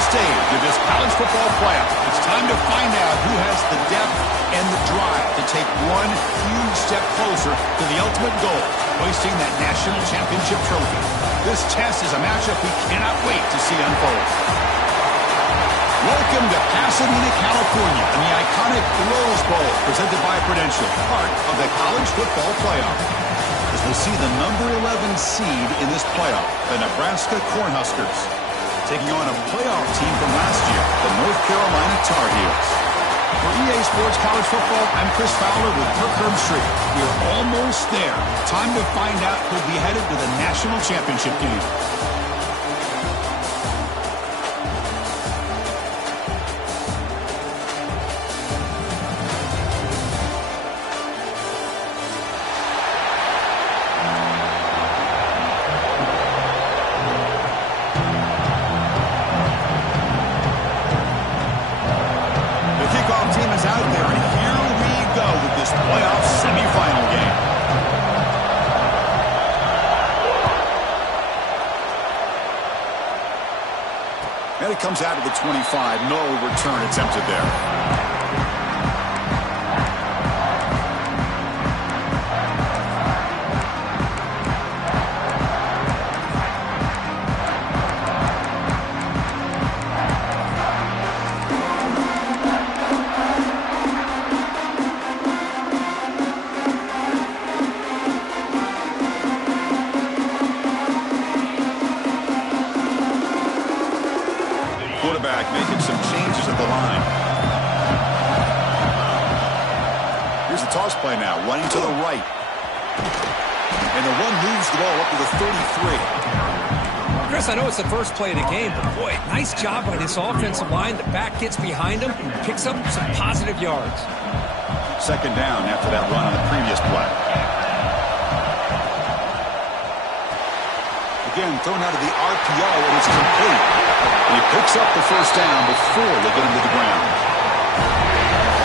final stage of this college football playoff. It's time to find out who has the depth and the drive to take one huge step closer to the ultimate goal, hoisting that national championship trophy. This test is a matchup we cannot wait to see unfold. Welcome to Pasadena, California, and the iconic Rose Bowl, presented by Prudential, part of the college football playoff. As we'll see the number 11 seed in this playoff, the Nebraska Cornhuskers, taking on a playoff team from last year, the North Carolina Tar Heels. For EA Sports College Football, I'm Chris Fowler with Kirk Herbstreit. We're almost there. Time to find out who'll be headed to the national championship game. And it comes out of the 25. No return attempted there. Making some changes at the line. Here's the toss play now, running to the right. And the one moves the ball up to the 33. Chris, I know it's the first play of the game, but boy, nice job by this offensive line. The back gets behind him, picks up some positive yards. Second down after that run on the previous play. Again, thrown out of the RPO, and it's complete. And he picks up the first down before they get him to the ground.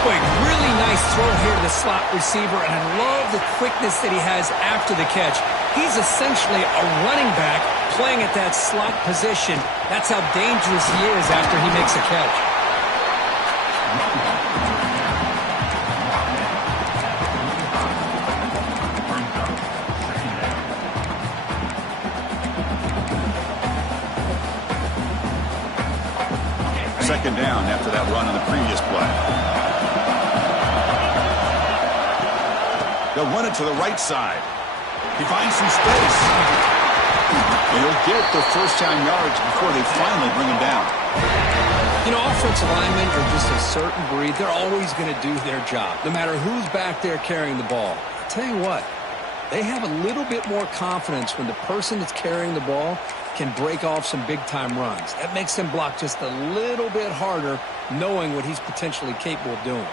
Boy, really nice throw here to the slot receiver, and I love the quickness that he has after the catch. He's essentially a running back playing at that slot position. That's how dangerous he is after he makes a catch. Second down after that run on the previous play. They'll run it to the right side. He finds some space. And he'll get the first down yards before they finally bring him down. You know, offensive linemen are just a certain breed. They're always going to do their job, no matter who's back there carrying the ball. I'll tell you what, they have a little bit more confidence when the person that's carrying the ball can break off some big-time runs. That makes them block just a little bit harder, knowing what he's potentially capable of doing.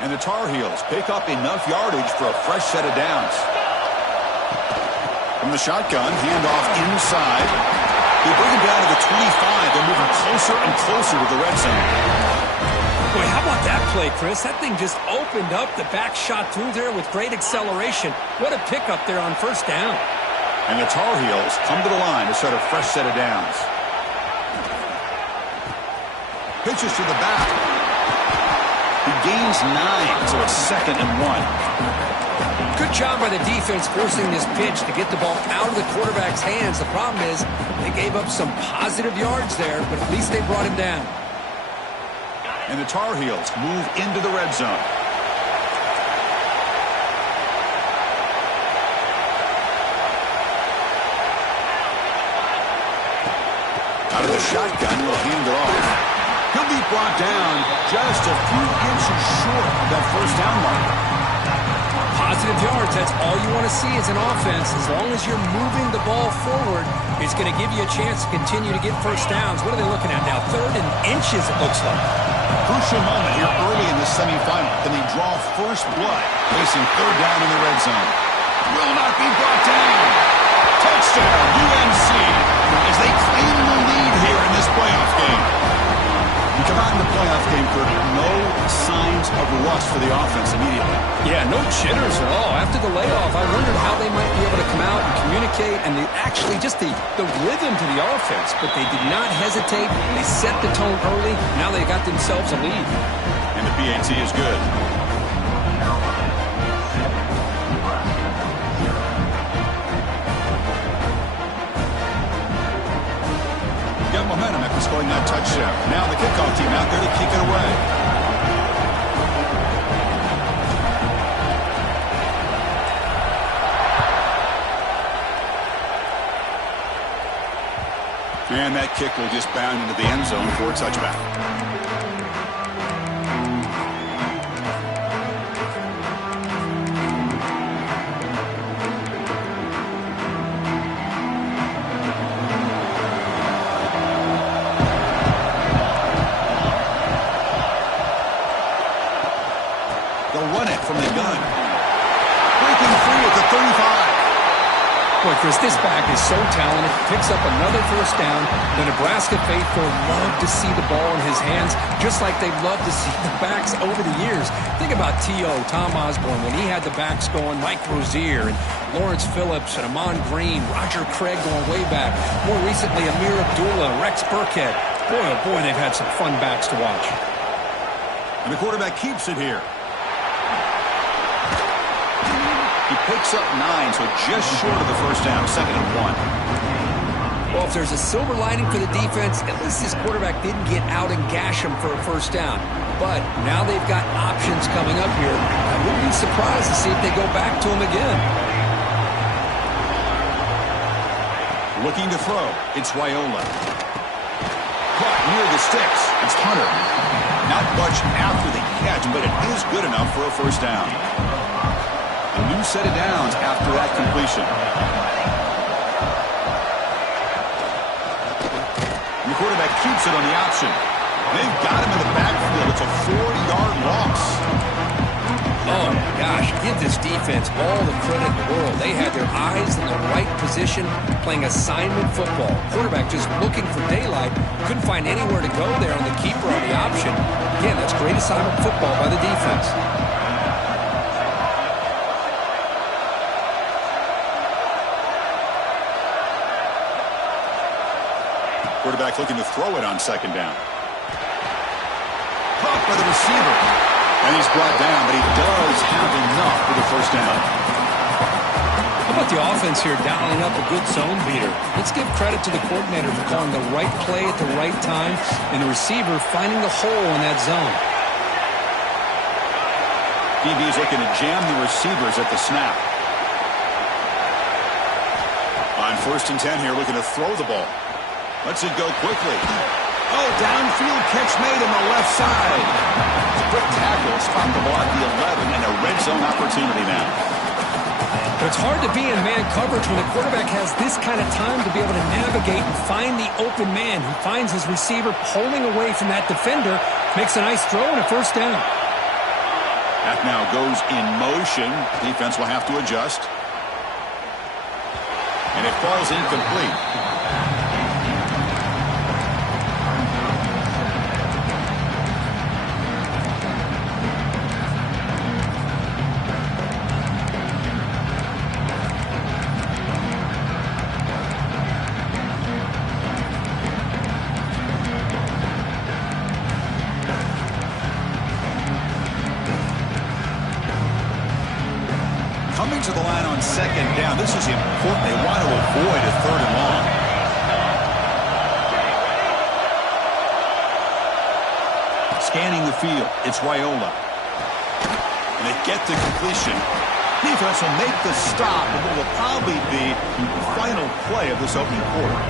And the Tar Heels pick up enough yardage for a fresh set of downs. From the shotgun, handoff inside. They bring him down to the 25. They're moving closer and closer to the red zone. Boy, how about that play, Chris? That thing just opened up. The back shot through there with great acceleration. What a pickup there on first down. And the Tar Heels come to the line to start a fresh set of downs. Pitches to the back. He gains 9, so it's 2nd and 1. Good job by the defense forcing this pitch to get the ball out of the quarterback's hands. The problem is they gave up some positive yards there, but at least they brought him down. And the Tar Heels move into the red zone. Out of the shotgun, will hand it off. He'll be brought down just a few inches short of that first down mark. Positive yards, that's all you want to see as an offense. As long as you're moving the ball forward, it's going to give you a chance to continue to get first downs. What are they looking at now? 3rd and inches, it looks like. Crucial moment here early in the semifinal. Can they draw first blood, facing 3rd down in the red zone? Will not be brought down. Touchdown, UNC, as they claim the lead here in this playoff game. You come out in the playoff game, Kurt, no signs of rust for the offense immediately. Yeah, no jitters at all. After the layoff, I wondered how they might be able to come out and communicate and actually just the rhythm to the offense. But they did not hesitate. They set the tone early. Now they got themselves a lead. And the PAT is good. Got momentum after scoring that touchdown. Now the kickoff team out there to kick it away. And that kick will just bound into the end zone for a touchback. They'll run it from the gun. Breaking free at the 35. Boy, Chris, this back is so talented. Picks up another first down. The Nebraska faithful love to see the ball in his hands, just like they've loved to see the backs over the years. Think about T.O., Tom Osborne, when he had the backs going, Mike Rozier, and Lawrence Phillips, and Amon Green, Roger Craig going way back. More recently, Amir Abdullah, Rex Burkhead. Boy, oh boy, they've had some fun backs to watch. And the quarterback keeps it here. He picks up 9, so just short of the first down, 2nd and 1. Well, if there's a silver lining for the defense, at least this quarterback didn't get out and gash him for a first down. But now they've got options coming up here. I wouldn't be surprised to see if they go back to him again. Looking to throw. It's Raiola. Caught near the sticks. It's Hunter. Not much after the catch, but it is good enough for a first down. A new set of downs after that completion. And the quarterback keeps it on the option. They've got him in the backfield. It's a 40-yard loss. Oh, my gosh. Give this defense all the credit in the world. They had their eyes in the right position, playing assignment football. Quarterback just looking for daylight. Couldn't find anywhere to go there on the keeper on the option. Again, that's great assignment football by the defense. Quarterback looking to throw it on 2nd down. Caught by the receiver. And he's brought down, but he does have enough for the first down. How about the offense here dialing up a good zone beater? Let's give credit to the coordinator for calling the right play at the right time and the receiver finding the hole in that zone. DB's looking to jam the receivers at the snap. On 1st and 10 here, looking to throw the ball. Lets it go quickly. Oh, downfield catch made on the left side. Quick tackle, spot the ball at the 11, and a red zone opportunity now. But it's hard to be in man coverage when a quarterback has this kind of time to be able to navigate and find the open man. He finds his receiver pulling away from that defender, makes a nice throw and a first down. That now goes in motion. Defense will have to adjust. And it falls incomplete. Coming to the line on 2nd down. This is important. They want to avoid a 3rd and long. Scanning the field. It's Raiola. And they get the completion. Defense will make the stop, and what will probably be the final play of this opening quarter.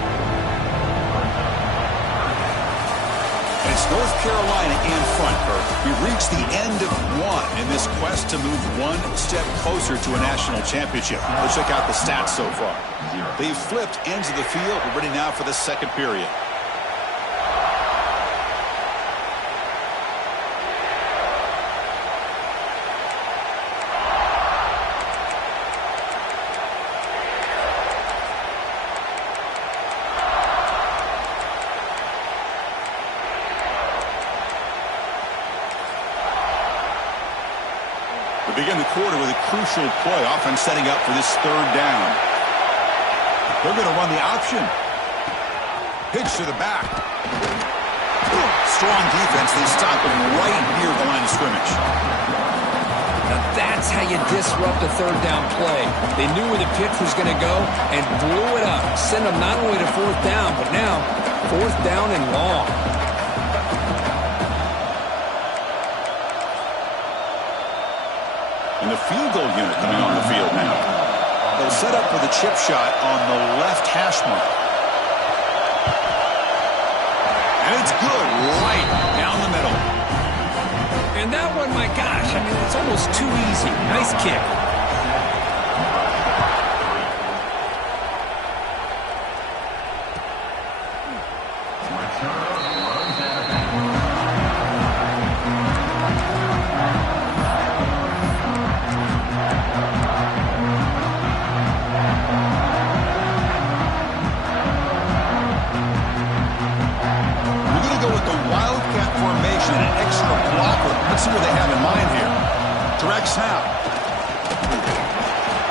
And it's North Carolina in front, Kirk. We reached the end of one in this quest to move one step closer to a national championship. Let's check out the stats so far. They've flipped ends of the field. We're ready now for the 2nd period. We begin the quarter with a crucial play. Offense setting up for this third down. They're going to run the option. Pitch to the back. Strong defense. They stop him right near the line of scrimmage. Now that's how you disrupt a third down play. They knew where the pitch was going to go and blew it up. Send them not only to fourth down, but now fourth down and long. And the field goal unit coming on the field now. They'll set up for the chip shot on the left hash mark. And it's good right down the middle. And that one, my gosh, I mean, it's almost too easy. Nice kick. Let's see what they have in mind here. Direct snap.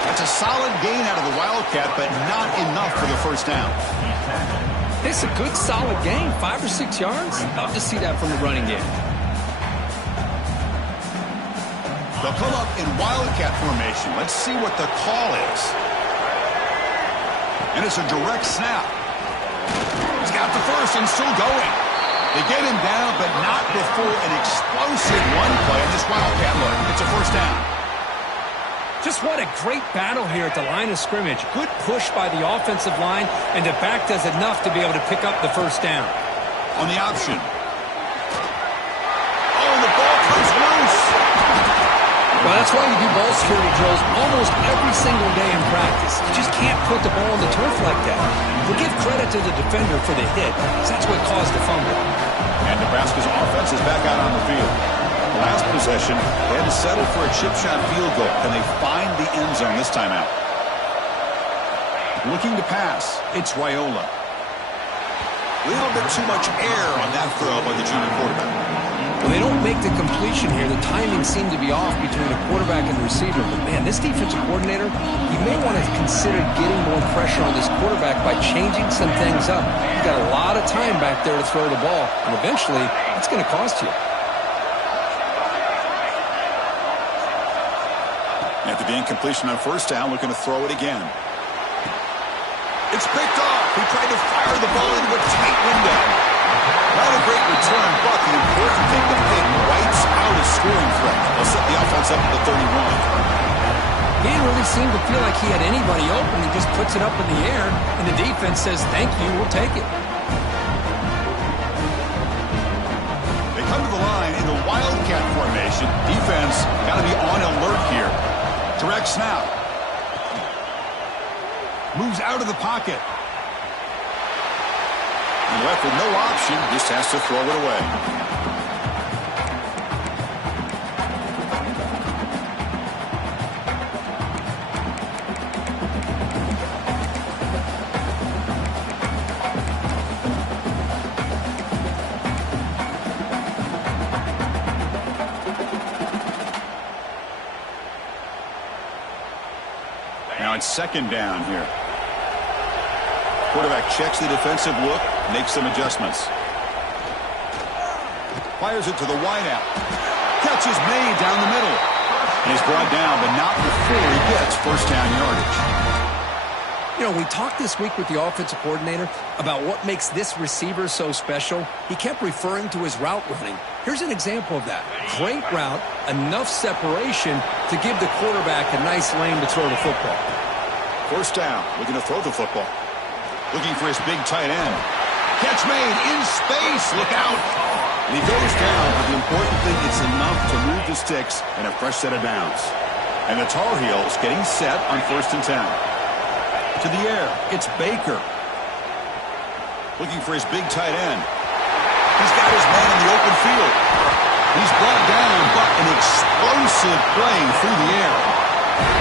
That's a solid gain out of the Wildcat, but not enough for the first down. It's a good, solid gain. 5 or 6 yards. Love to see that from the running game. They'll come up in Wildcat formation. Let's see what the call is. And it's a direct snap. He's got the first and still going. They get him down, but not before an explosive run play in this Wildcat look. It's a first down. Just what a great battle here at the line of scrimmage. Good push by the offensive line, and the back does enough to be able to pick up the first down. On the option. Oh, and the ball comes loose. Well, that's why you do ball security drills almost every single day in practice. You just can't put the ball on the turf like that. We'll give credit to the defender for the hit, because that's what caused the fumble. And Nebraska's offense is back out on the field. Last possession, they had to settle for a chip shot field goal. Can they find the end zone this time out? Looking to pass, it's Raiola. A little bit too much air on that throw by the junior quarterback. Well, they don't make the completion here. The timing seemed to be off between the quarterback and the receiver. But, man, this defensive coordinator, he may want to consider getting more pressure on this quarterback by changing some things up. He's got a lot of time back there to throw the ball, and eventually it's going to cost you. After the incompletion on first down, looking to throw it again. It's picked off. He tried to fire the ball into a tight window. Not a great return, but the important thing, the pick wipes out a scoring threat. They'll set the offense up at the 31. He didn't really seem to feel like he had anybody open. He just puts it up in the air, and the defense says, thank you, we'll take it. They come to the line in the Wildcat formation. Defense got to be on alert here. Direct snap. Moves out of the pocket. And left with no option, just has to throw it away. Now it's second down here. Quarterback checks the defensive look, makes some adjustments. Fires it to the wideout. Catch is made down the middle. And he's brought down, but not before he gets first down yardage. You know, we talked this week with the offensive coordinator about what makes this receiver so special. He kept referring to his route running. Here's an example of that. Great route, enough separation to give the quarterback a nice lane to throw the football. First down, looking to throw the football. Looking for his big tight end. Catch made in space. Look out. And he goes down, but the important thing, it's enough to move the sticks and a fresh set of downs. And the Tar Heels getting set on 1st and 10. To the air, it's Baker. Looking for his big tight end. He's got his man in the open field. He's brought down, but an explosive play through the air.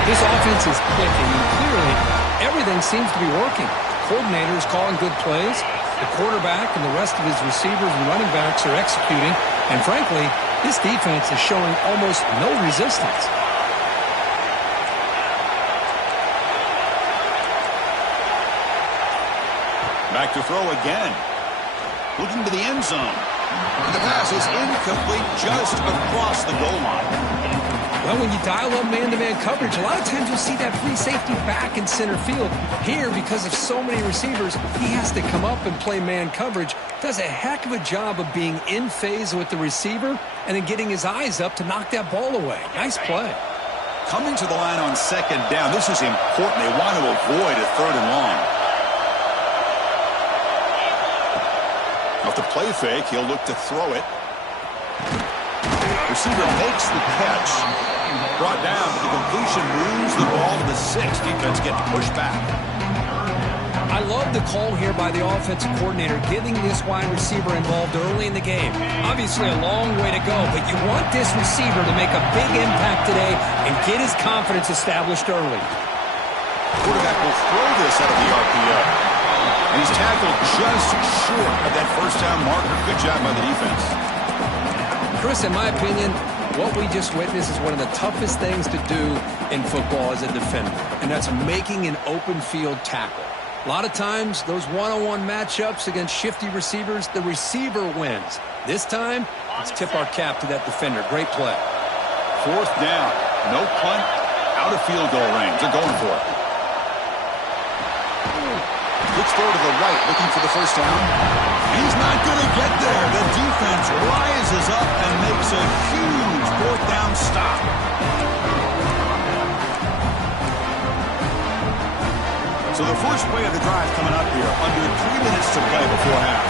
This offense is clicking, and clearly everything seems to be working. The coordinator is calling good plays. The quarterback and the rest of his receivers and running backs are executing. And frankly, this defense is showing almost no resistance. Back to throw again. Looking to the end zone. And the pass is incomplete just across the goal line. Well, when you dial up man-to-man coverage, a lot of times you'll see that free safety back in center field. Here, because of so many receivers, he has to come up and play man coverage. Does a heck of a job of being in phase with the receiver and then getting his eyes up to knock that ball away. Nice play. Coming to the line on second down, this is important. They want to avoid a 3rd and long. Off the play fake, he'll look to throw it. Receiver makes the catch. Brought down, but the completion moves the ball to the 6. Defense getting pushed back. I love the call here by the offensive coordinator, getting this wide receiver involved early in the game. Obviously a long way to go, but you want this receiver to make a big impact today and get his confidence established early. Quarterback will throw this out of the RPO. And he's tackled just short of that first down marker. Good job by the defense. Chris, in my opinion, what we just witnessed is one of the toughest things to do in football as a defender, and that's making an open field tackle. A lot of times, those one-on-one matchups against shifty receivers, the receiver wins. This time, let's tip our cap to that defender. Great play. 4th down. No punt. Out of field goal range. They're going for it. Looks throw to the right, looking for the first down. He's not going to get there. The defense rises up and makes a huge 4th down stop. So the first play of the drive coming up here, under 3 minutes to play before half.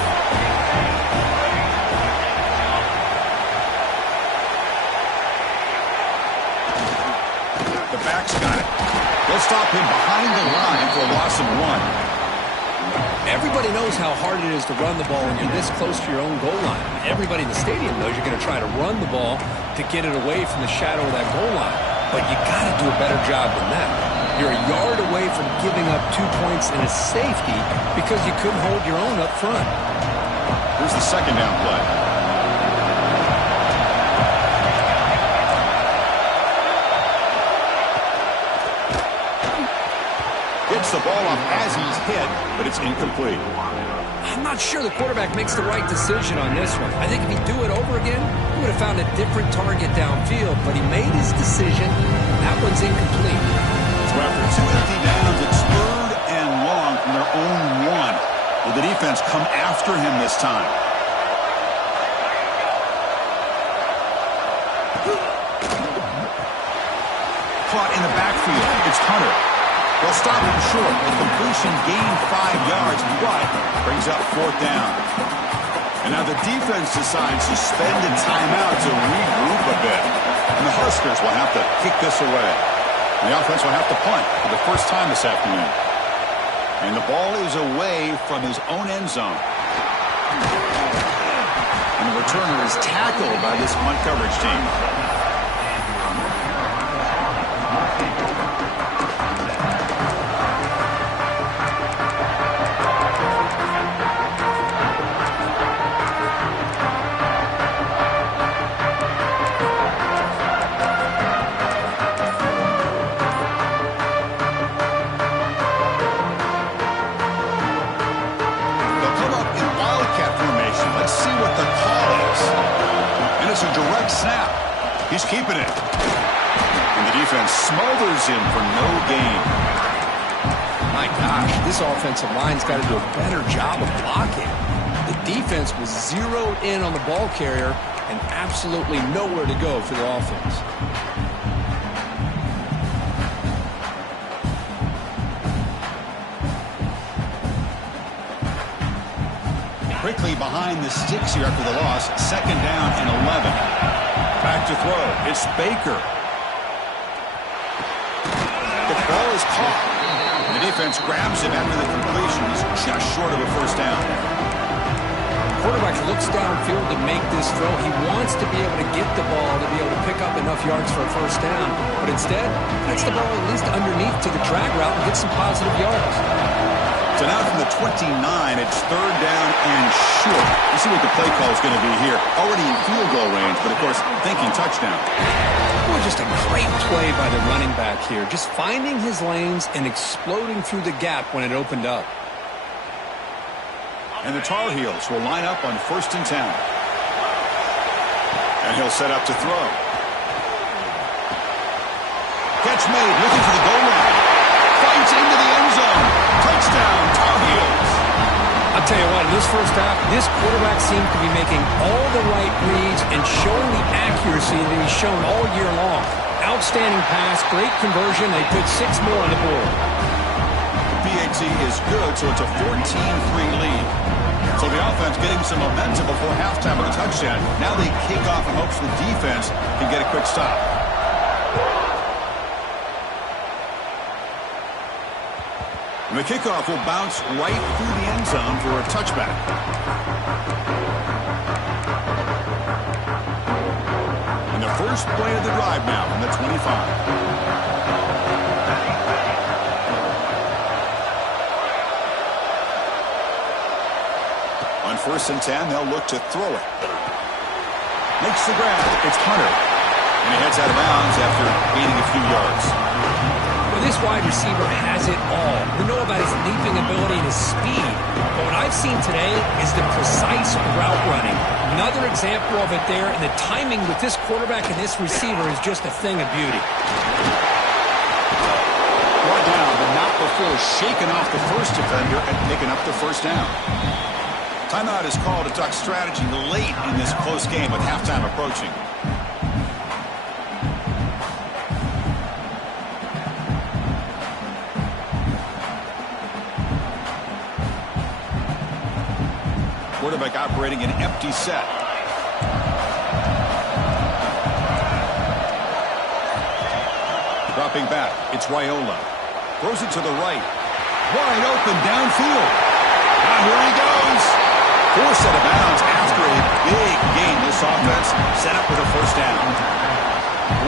The back's got it. They'll stop him behind the line for a loss of 1. Everybody knows how hard it is to run the ball when you're this close to your own goal line. Everybody in the stadium knows you're going to try to run the ball to get it away from the shadow of that goal line. But you got to do a better job than that. You're a yard away from giving up 2 points and a safety because you couldn't hold your own up front. Here's the second down play. Gets the ball up as he's hit, but it's incomplete. I'm not sure the quarterback makes the right decision on this one. I think if he'd do it over again, he would have found a different target downfield, but he made his decision. That one's incomplete. So after 2 empty downs, it's 3rd and long from their own 1. Will the defense come after him this time? Caught in the backfield. It's Hunter. They'll stop him short. The completion gained 5 yards, but brings up 4th down. And now the defense decides to spend a timeout to regroup a bit. And the Huskers will have to kick this away. And the offense will have to punt for the first time this afternoon. And the ball is away from his own end zone. And the returner is tackled by this punt coverage team. Snap. He's keeping it. And the defense smothers him for no gain. My gosh, this offensive line's got to do a better job of blocking. The defense was zeroed in on the ball carrier and absolutely nowhere to go for the offense. Quickly behind the sticks here after the loss. 2nd down and 11. Back to throw. It's Baker. The ball is caught. The defense grabs him after the completion. He's just short of a first down. Quarterback looks downfield to make this throw. He wants to be able to get the ball to be able to pick up enough yards for a first down. But instead, gets the ball at least underneath to the drag route and gets some positive yards. So now from the 29, it's 3rd down and short. You see what the play call is going to be here. Already in field goal range, but of course, thinking touchdown. Boy, just a great play by the running back here. Just finding his lanes and exploding through the gap when it opened up. And the Tar Heels will line up on 1st and 10. And he'll set up to throw. Catch made, looking for the goal line. Fights into the end zone. Touchdown, Tar Heels. I'll tell you what, in this first half, this quarterback seemed to be making all the right reads and showing the accuracy that he's shown all year long. Outstanding pass, great conversion. They put 6 more on the board. PAT is good, so it's a 14-3 lead. So the offense getting some momentum before halftime with a touchdown. Now they kick off in hopes the defense can get a quick stop. And the kickoff will bounce right through the end zone for a touchback. And the first play of the drive now from the 25. On 1st and 10, they'll look to throw it. Makes the grab. It's Hunter. And he heads out of bounds after gaining a few yards. Well, this wide receiver has it all. We know about his leaping ability and his speed. But what I've seen today is the precise route running. Another example of it there, and the timing with this quarterback and this receiver is just a thing of beauty. Brought down, but not before shaking off the first defender and picking up the first down. Timeout is called to duck strategy late in this close game with halftime approaching. Quarterback operating an empty set. Dropping back, it's Raiola. Throws it to the right. Wide open downfield. Now here he goes. Forced out of bounds after a big gain. This offense set up with a first down.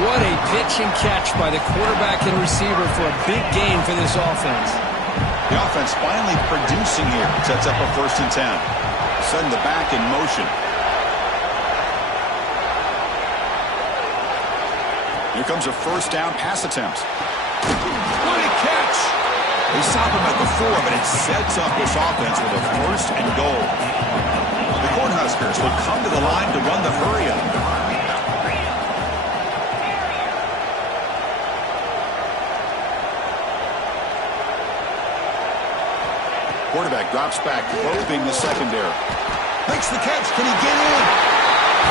What a pitch and catch by the quarterback and receiver for a big gain for this offense. The offense finally producing here. Sets up a 1st and 10. Send the back in motion. Here comes a first down pass attempt. What a catch! They stop him at the 4, but it sets up this offense with a 1st and goal. The Cornhuskers will come to the line to run the hurry-up. Quarterback drops back, probing the secondary. Makes the catch. Can he get in?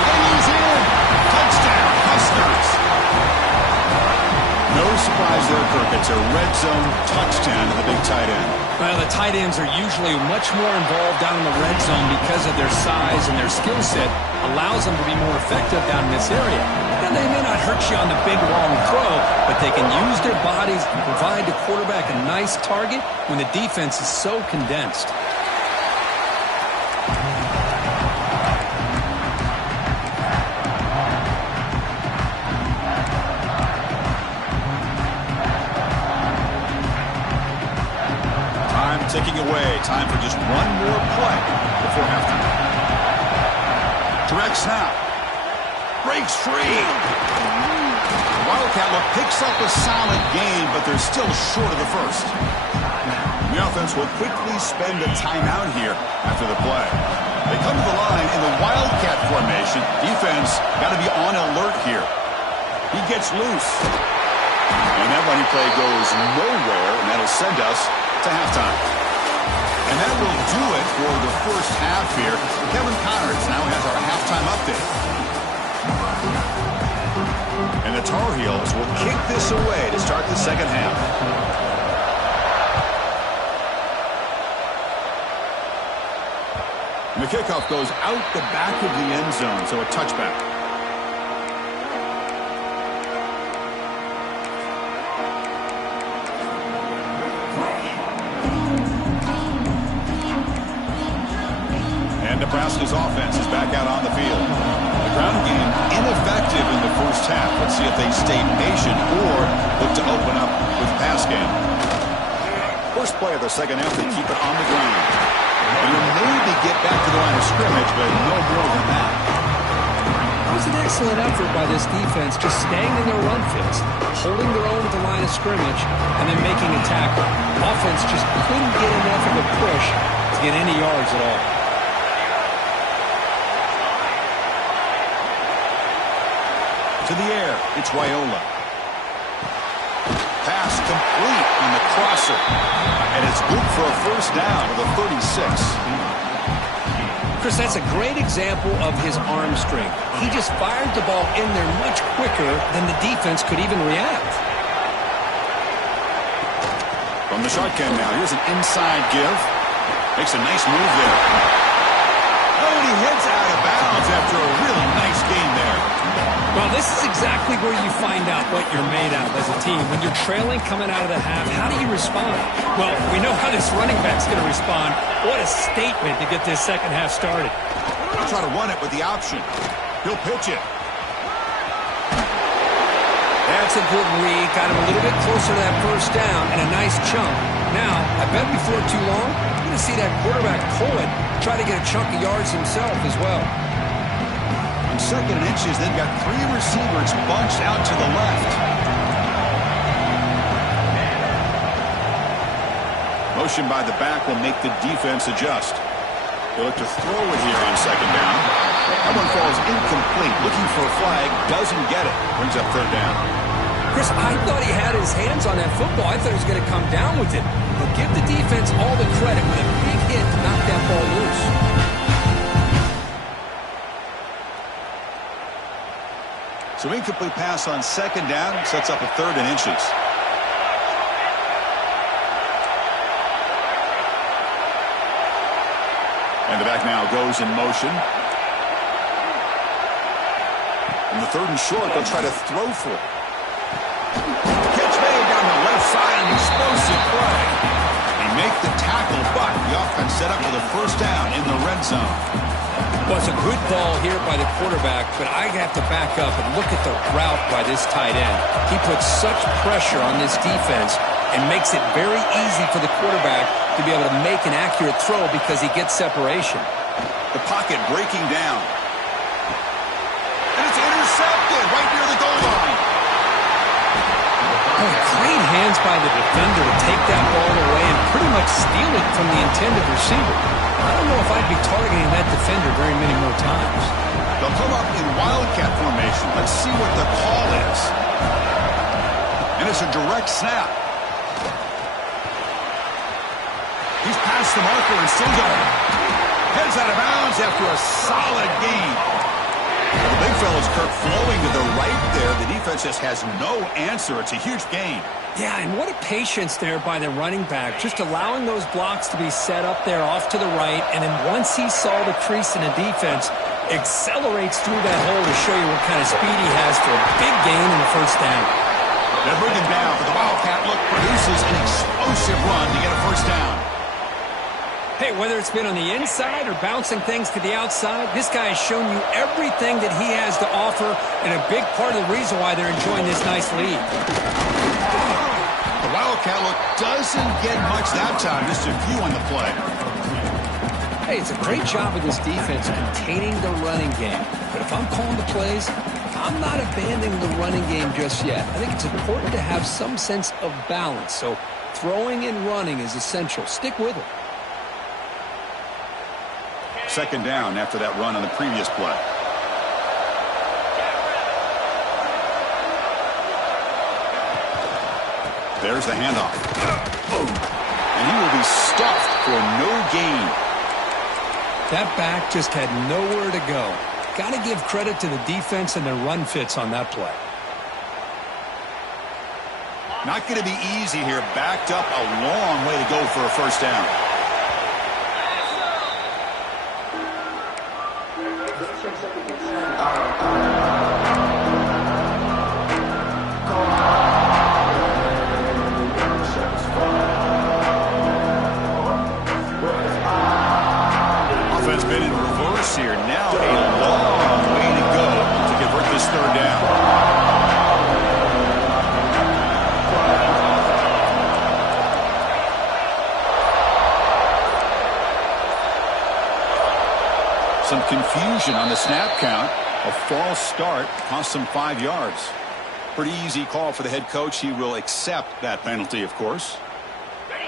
And he's in. Touchdown, Huskers. No surprise there, Kirk. It's a red zone touchdown to the big tight end. Well, the tight ends are usually much more involved down in the red zone because of their size, and their skill set allows them to be more effective down in this area. And they may not hurt you on the big long throw, but they can use their bodies to provide the quarterback a nice target when the defense is so condensed. Ticking away. Time for just one more play before halftime. Direct snap. Breaks free. Wildcat look picks up a solid gain, but they're still short of the first. The offense will quickly spend a timeout here after the play. They come to the line in the Wildcat formation. Defense got to be on alert here. He gets loose. And that running play goes nowhere, and that'll send us to halftime. And that will do it for the first half here. Kevin Connors now has our halftime update. And the Tar Heels will kick this away to start the second half. And the kickoff goes out the back of the end zone, so a touchback. Nebraska's offense is back out on the field. The ground game ineffective in the first half. Let's see if they stay patient or look to open up with pass game. First play of the second half, they keep it on the ground. And you'll maybe get back to the line of scrimmage, but no more than that. It was an excellent effort by this defense, just staying in their run fits, holding their own at the line of scrimmage, and then making a tackle. Offense just couldn't get enough of a push to get any yards at all. To the air, it's Raiola. Pass complete on the crosser. And it's good for a first down to the 36. Chris, that's a great example of his arm strength. He just fired the ball in there much quicker than the defense could even react. From the shotgun now, here's an inside give. Makes a nice move there. Oh, and he heads out of bounds after a really nice game there. Well, this is exactly where you find out what you're made of as a team. When you're trailing coming out of the half, how do you respond? Well, we know how this running back's going to respond. What a statement to get this second half started. He'll try to run it with the option. He'll pitch it. That's a good read. Got him a little bit closer to that first down and a nice chunk. Now, I bet before too long, you're going to see that quarterback pull it, try to get a chunk of yards himself as well. On second and inches, they've got three receivers bunched out to the left. Motion by the back will make the defense adjust. They'll look to throw it here on second down. That one falls incomplete. Looking for a flag, doesn't get it. Brings up third down. Chris, I thought he had his hands on that football. I thought he was going to come down with it. But give the defense all the credit with a big hit to knock that ball loose. So incomplete pass on second down sets up a third and inches. And the back now goes in motion. And the third and short, they'll try to throw for it. Catch made down the left side, an explosive play. They make the tackle, but the offense set up with a first down in the red zone. Well, it's a good ball here by the quarterback, but I have to back up and look at the route by this tight end. He puts such pressure on this defense and makes it very easy for the quarterback to be able to make an accurate throw because he gets separation. The pocket breaking down. And it's intercepted right near the goal line. Boy, great hands by the defender to take that ball away and pretty much steal it from the intended receiver. I don't know if I'd be targeting that defender very many more times. They'll come up in wildcat formation. Let's see what the call is. And it's a direct snap. He's past the marker and still going. Heads out of bounds after a solid gain. Well, the big fella's Kirk flowing to the right there. The defense just has no answer. It's a huge gain. Yeah, and what a patience there by the running back, just allowing those blocks to be set up there off to the right, and then once he saw the crease in the defense, accelerates through that hole to show you what kind of speed he has for a big gain in the first down. They're bringing down, but the Wildcat look produces an explosive run to get a first down. Hey, whether it's been on the inside or bouncing things to the outside, this guy has shown you everything that he has to offer, and a big part of the reason why they're enjoying this nice lead. The Wildcat look doesn't get much that time, just a few on the play. Hey, it's a great job of this defense containing the running game. But if I'm calling the plays, I'm not abandoning the running game just yet. I think it's important to have some sense of balance. So throwing and running is essential. Stick with it. Second down after that run on the previous play. There's the handoff. And he will be stuffed for no gain. That back just had nowhere to go. Got to give credit to the defense and their run fits on that play. Not going to be easy here. Backed up a long way to go for a first down. Offense been in reverse here. Now a long way to go to convert this third down. Some confusion on the snap count. A false start cost him 5 yards. Pretty easy call for the head coach. He will accept that penalty, of course.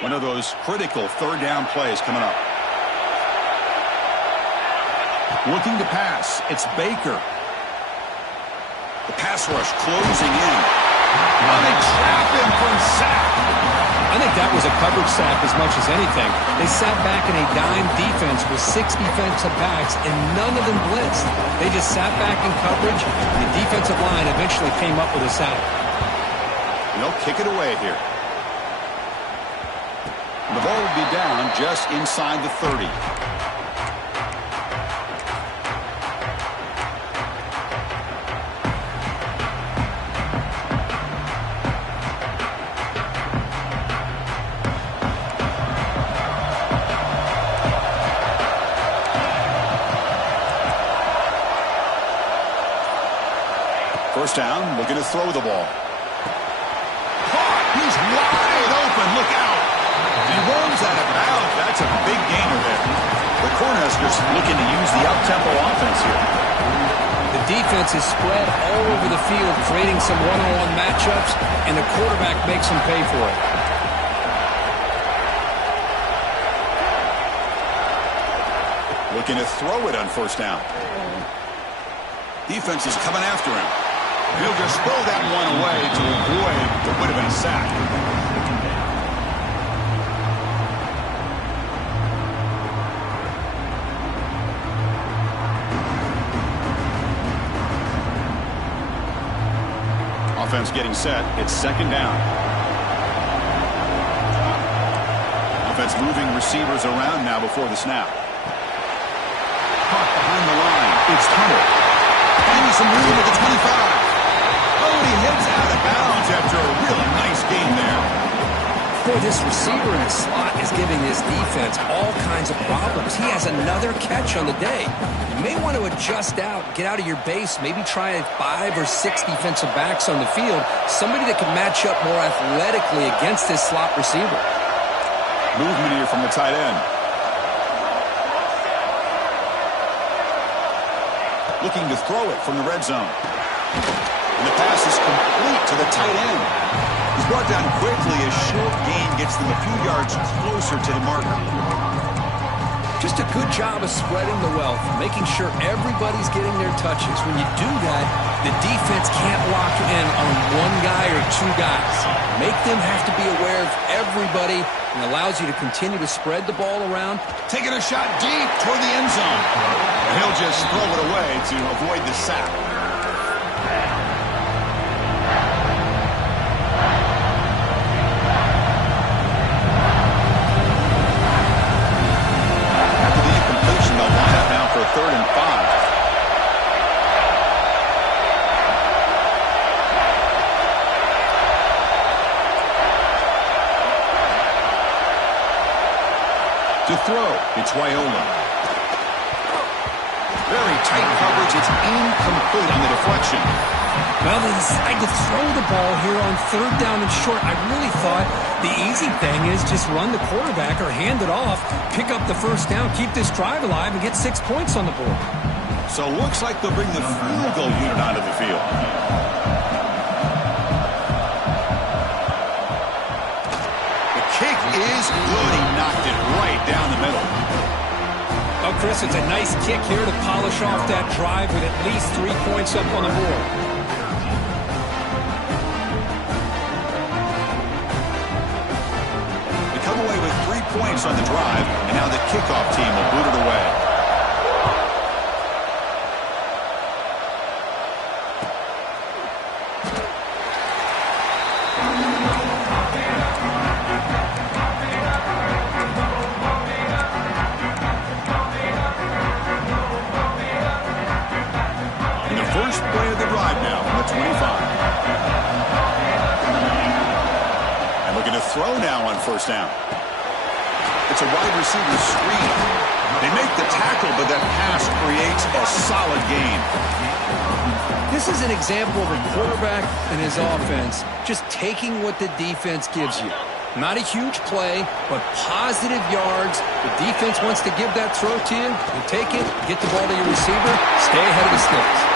One of those critical third down plays coming up. Looking to pass. It's Baker. The pass rush closing in. Oh, they trap him for a sack. I think that was a coverage sack as much as anything. They sat back in a dime defense with 6 defensive backs, and none of them blitzed. They just sat back in coverage, and the defensive line eventually came up with a sack. They'll kick it away here. The ball will be down just inside the 30. First down, looking to throw the ball. Caught! He's wide open. Look out! He rolls out of bounds. That's a big gainer there. The Cornhuskers looking to use the up-tempo offense here. The defense is spread all over the field, creating some one-on-one matchups, and the quarterback makes them pay for it. Looking to throw it on first down. Defense is coming after him. He'll just throw that one away to avoid what would have been a sack. Offense getting set. It's second down. Offense moving receivers around now before the snap. Caught behind the line. It's Hunter. Finding some room at the 25. Oh, he hits out of bounds after a really nice game there. Boy, this receiver in the slot is giving this defense all kinds of problems. He has another catch on the day. You may want to adjust out, get out of your base, maybe try 5 or 6 defensive backs on the field, somebody that can match up more athletically against this slot receiver. Movement here from the tight end. Looking to throw it from the red zone. And the pass is complete to the tight end. He's brought down quickly as short gain gets them a few yards closer to the marker. Just a good job of spreading the wealth, making sure everybody's getting their touches. When you do that, the defense can't lock in on one guy or 2 guys. Make them have to be aware of everybody, and allows you to continue to spread the ball around. Taking a shot deep toward the end zone. And he'll just throw it away to avoid the sack. After the incompletion, they'll line up now for 3rd and 5. To throw, it's Wyola. Very tight coverage. It's incomplete on the deflection. Well, they decide to throw the ball here on 3rd down and short. I really thought the easy thing is just run the quarterback or hand it off, pick up the first down, keep this drive alive, and get 6 points on the board. So looks like they'll bring the field goal unit onto the field. Kick is good. He knocked it right down the middle. Oh, Chris, it's a nice kick here to polish off that drive with at least 3 points up on the board. They come away with 3 points on the drive, and now the kickoff team will boot it away. First play of the drive now on the 25. And looking to throw now on first down. It's a wide receiver screen. They make the tackle, but that pass creates a solid gain. This is an example of a quarterback and his offense just taking what the defense gives you. Not a huge play, but positive yards. The defense wants to give that throw to you. You take it, get the ball to your receiver, stay ahead of the sticks.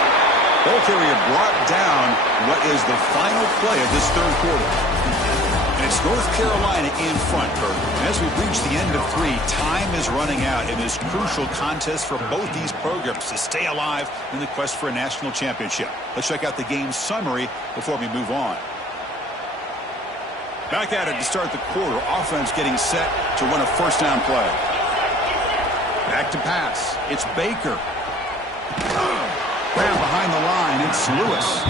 Ball carrier brought down what is the final play of this 3rd quarter. And it's North Carolina in front, Kirk. As we've reached the end of 3, time is running out in this crucial contest for both these programs to stay alive in the quest for a national championship. Let's check out the game summary before we move on. Back at it to start the quarter. Offense getting set to run a first down play. Back to pass. It's Baker. Grab behind the line. It's Lewis.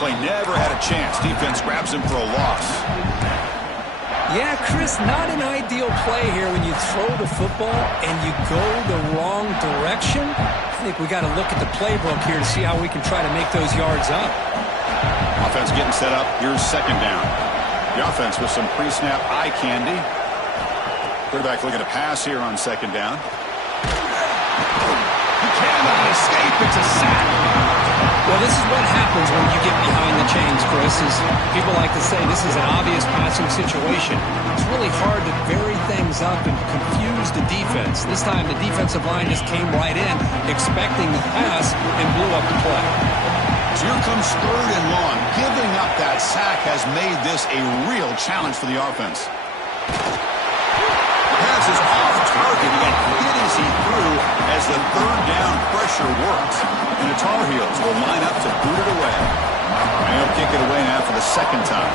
Play never had a chance. Defense grabs him for a loss. Yeah, Chris, not an ideal play here when you throw the football and you go the wrong direction. I think we got to look at the playbook here to see how we can try to make those yards up. Offense getting set up. Here's second down. The offense with some pre-snap eye candy. Quarterback looking to pass here on second down. He cannot escape. It's a sack. Well, this is what happens when you get behind the chains, Chris. Is people like to say this is an obvious passing situation. It's really hard to vary things up and confuse the defense. This time the defensive line just came right in, expecting the pass, and blew up the play. So here comes third and long. Giving up that sack has made this a real challenge for the offense. The pass is off target, yet hit as he threw as the third down pressure works. And the Tar Heels will line up to boot it away. And he'll kick it away now for the second time.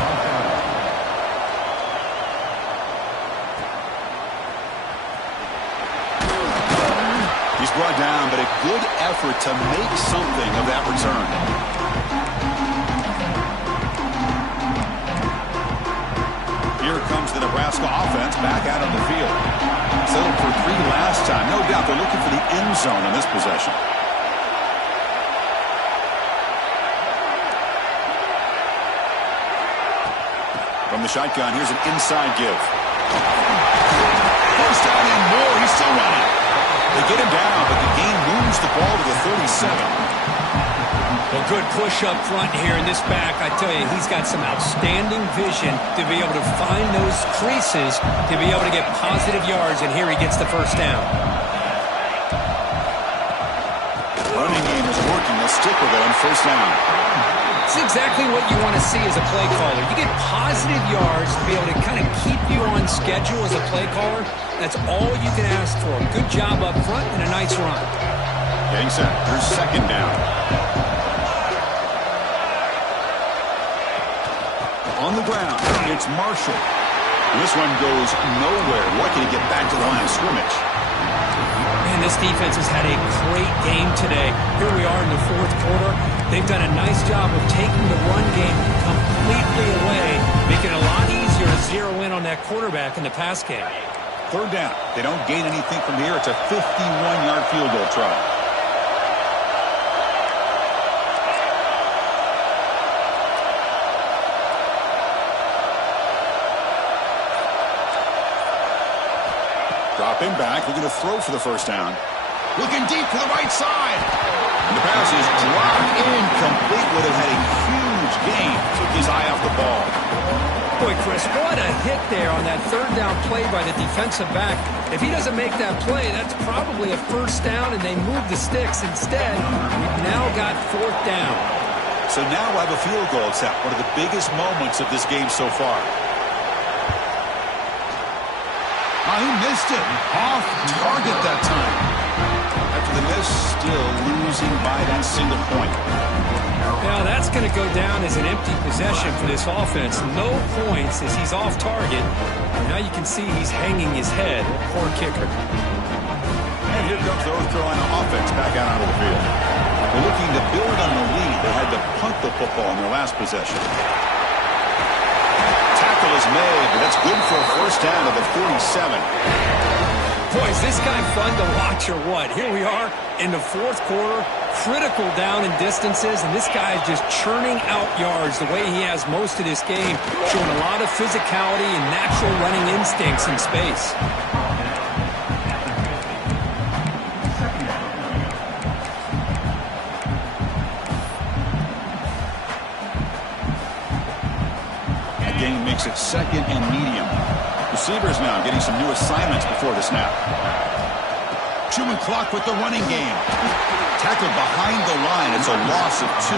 He's brought down, but a good effort to make something of that return. Here comes the Nebraska offense back out on the field. Settled for 3 last time. No doubt they're looking for the end zone on this possession. From the shotgun, here's an inside give. First down and more. He's still running. They get him down, but the game moves the ball to the 37. Well, good push up front here in this back. I tell you, he's got some outstanding vision to be able to find those creases to be able to get positive yards, and here he gets the first down. Running game is working. They'll stick with it on first down. It's exactly what you want to see as a play caller. You get positive yards to be able to kind of keep you on schedule as a play caller. That's all you can ask for. Good job up front and a nice run. Getting set. Here's second down. On the ground, it's Marshall. This one goes nowhere. Lucky to get back to the line of scrimmage. Man, this defense has had a great game today. Here we are in the fourth quarter. They've done a nice job of taking the run game completely away, making it a lot easier to zero in on that quarterback in the pass game. Third down. They don't gain anything from here. It's a 51-yard field goal try. Dropping back, looking to throw for the first down. Looking deep to the right side. And the pass is dropped incomplete. Would have had a huge gain. Took his eye off the ball. Boy, Chris, what a hit there on that third down play by the defensive back. If he doesn't make that play, that's probably a first down, and they move the sticks. Instead, we've now got fourth down. So now we'll have a field goal attempt. One of the biggest moments of this game so far. Oh, he missed it. Off target that time. After the miss, still losing by that single point. Now that's going to go down as an empty possession for this offense. No points as he's off target. And now you can see he's hanging his head. Poor kicker. And here comes the North Carolina offense back out onto the field. They're looking to build on the lead. They had to punt the football in their last possession. Tackle is made, but that's good for a first down to the 47. Boy, is this guy fun to watch or what? Here we are in the fourth quarter, critical down in distances, and this guy is just churning out yards the way he has most of this game, showing a lot of physicality and natural running instincts in space. The game makes it second and medium. Receivers now getting some new assignments before the snap. Chewing clock with the running game. Tackled behind the line. It's a loss of 2.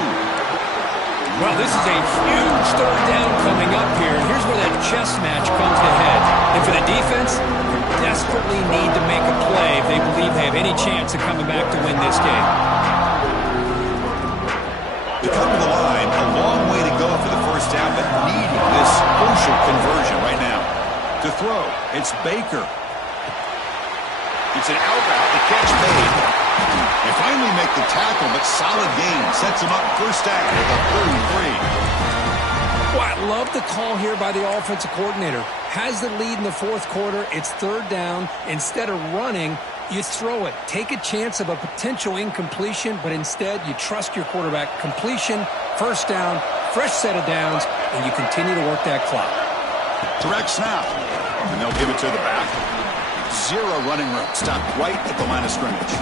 Well, this is a huge third down coming up here. Here's where that chess match comes to head. And for the defense, they desperately need to make a play if they believe they have any chance of coming back to win this game. To come to the line, a long way to go for the first down, but needing this crucial conversion right now. To throw, it's Baker. It's an out route, the catch made. They finally make the tackle, but solid gain. Sets him up first down at the 33. Well, I love the call here by the offensive coordinator. Has the lead in the fourth quarter. It's third down. Instead of running, you throw it. Take a chance of a potential incompletion, but instead you trust your quarterback. Completion, first down, fresh set of downs, and you continue to work that clock. Direct snap. And they'll give it to the back. Zero running room. Stopped right at the line of scrimmage.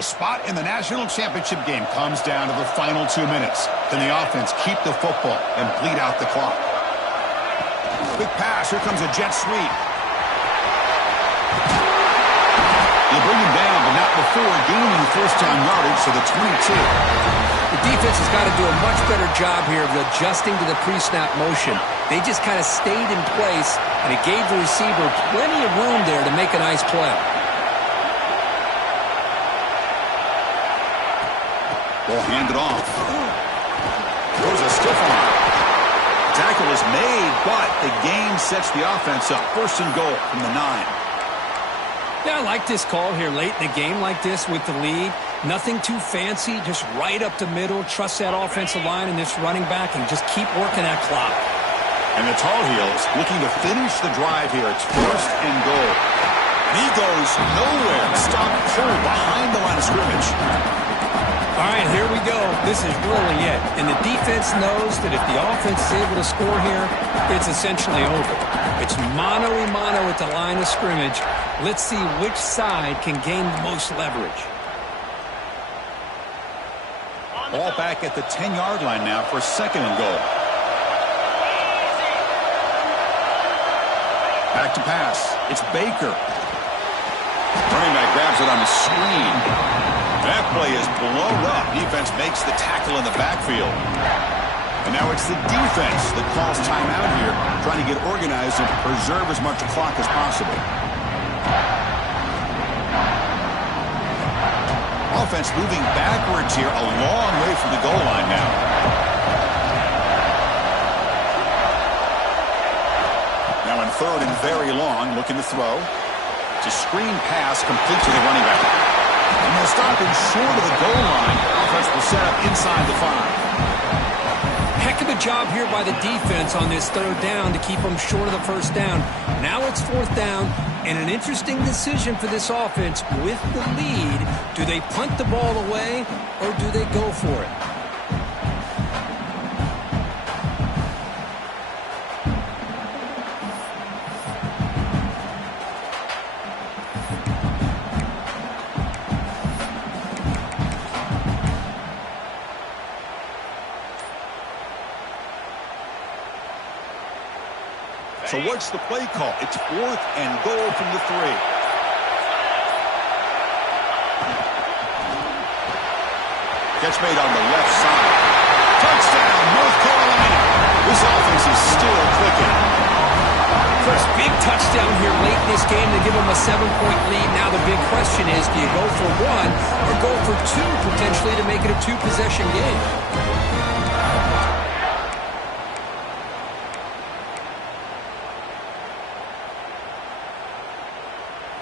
The spot in the national championship game comes down to the final 2 minutes. Can the offense keep the football and bleed out the clock? Quick pass. Here comes a jet sweep. They bring him down, but not before gaining first down yardage to the 22. The defense has got to do a much better job here of adjusting to the pre-snap motion. They just kind of stayed in place, and it gave the receiver plenty of room there to make a nice play. Ball handed off. Throws a stiff arm. Tackle is made, but the gain sets the offense up. First and goal from the 9. Yeah, I like this call here late in the game like this with the lead. Nothing too fancy, just right up the middle. Trust that offensive line and this running back and just keep working that clock. And the Tar Heels looking to finish the drive here. It's first and goal. And he goes nowhere. Stop pulled behind the line of scrimmage. All right, here we go. This is really it. And the defense knows that if the offense is able to score here, it's essentially over. It's mano-a-mano at the line of scrimmage. Let's see which side can gain the most leverage. Ball back at the 10-yard line now for second and goal. Back to pass. It's Baker. Running back grabs it on the screen. That play is blown up. Defense makes the tackle in the backfield. And now it's the defense that calls timeout here, trying to get organized and preserve as much clock as possible. Offense moving backwards here, a long way from the goal line now. Now in third and very long, looking to throw. It's a screen pass complete to the running back. And they'll stop him short of the goal line. Offense will set up inside the 5. Heck of a job here by the defense on this third down to keep them short of the first down. Now it's fourth down, and an interesting decision for this offense with the lead. Do they punt the ball away, or do they go for it? So what's the play call? It's fourth and goal from the 3. Catch made on the left side. Touchdown, North Carolina. This offense is still clicking. First big touchdown here late in this game to give them a 7-point lead. Now the big question is, do you go for 1 or go for 2 potentially to make it a 2-possession game?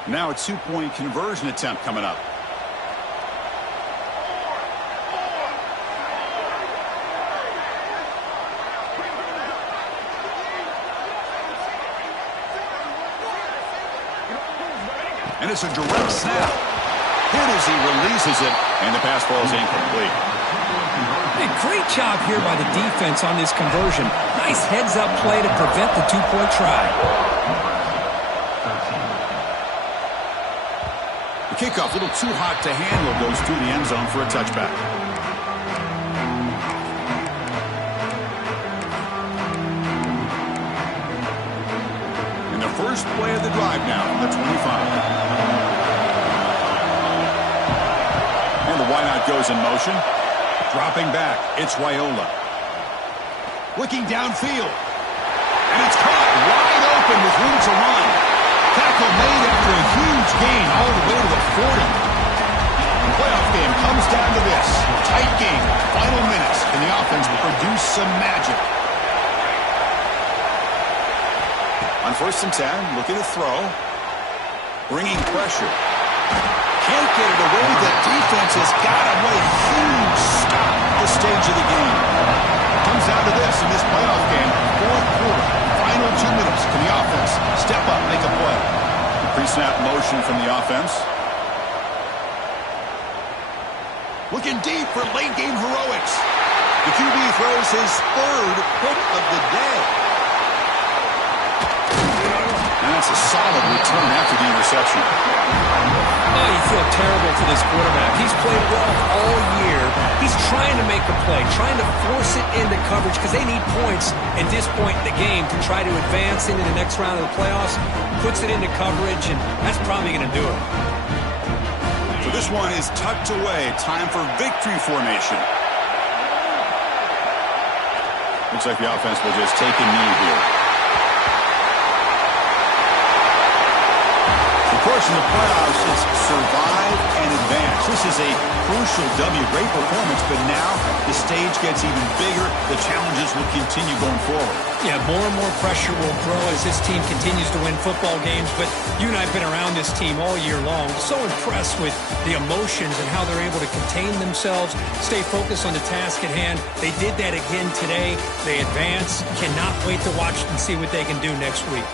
Now a 2-point conversion attempt coming up. And it's a direct snap. Hit as he releases it, and the pass ball is incomplete. A great job here by the defense on this conversion. Nice heads-up play to prevent the 2-point try. kickoff, a little too hot to handle, goes through the end zone for a touchback. And the first play of the drive now on the 25. And the wideout goes in motion. Dropping back, it's Raiola. Looking downfield. And it's caught wide open with room to run. Tackle made after a huge gain all the way to the 40. The playoff game comes down to this. Tight game, final minutes, and the offense produce some magic. On 1st and 10, looking to throw. Bringing pressure. Can't get it away. The defense has got him. What a huge stop at this stage of the game. Comes down to this in this playoff game. 4th quarter, final 2 minutes. Can the offense step up, make a play? Pre-snap motion from the offense. Looking deep for late game heroics. The QB throws his 3rd hit of the day. And that's a solid return after the interception. Oh, you feel terrible for this quarterback. He's played well all year. He's trying to make a play, trying to force it into coverage because they need points at this point in the game to try to advance into the next round of the playoffs. Puts it into coverage, and that's probably going to do it. So this one is tucked away. Time for victory formation. Looks like the offense will just take a knee here. Of course, in the playoffs, it's survive and advance. This is a crucial W. Great performance, but now the stage gets even bigger. The challenges will continue going forward. Yeah, more and more pressure will grow as this team continues to win football games, but you and I have been around this team all year long. So impressed with the emotions and how they're able to contain themselves, stay focused on the task at hand. They did that again today. They advance. Cannot wait to watch and see what they can do next week.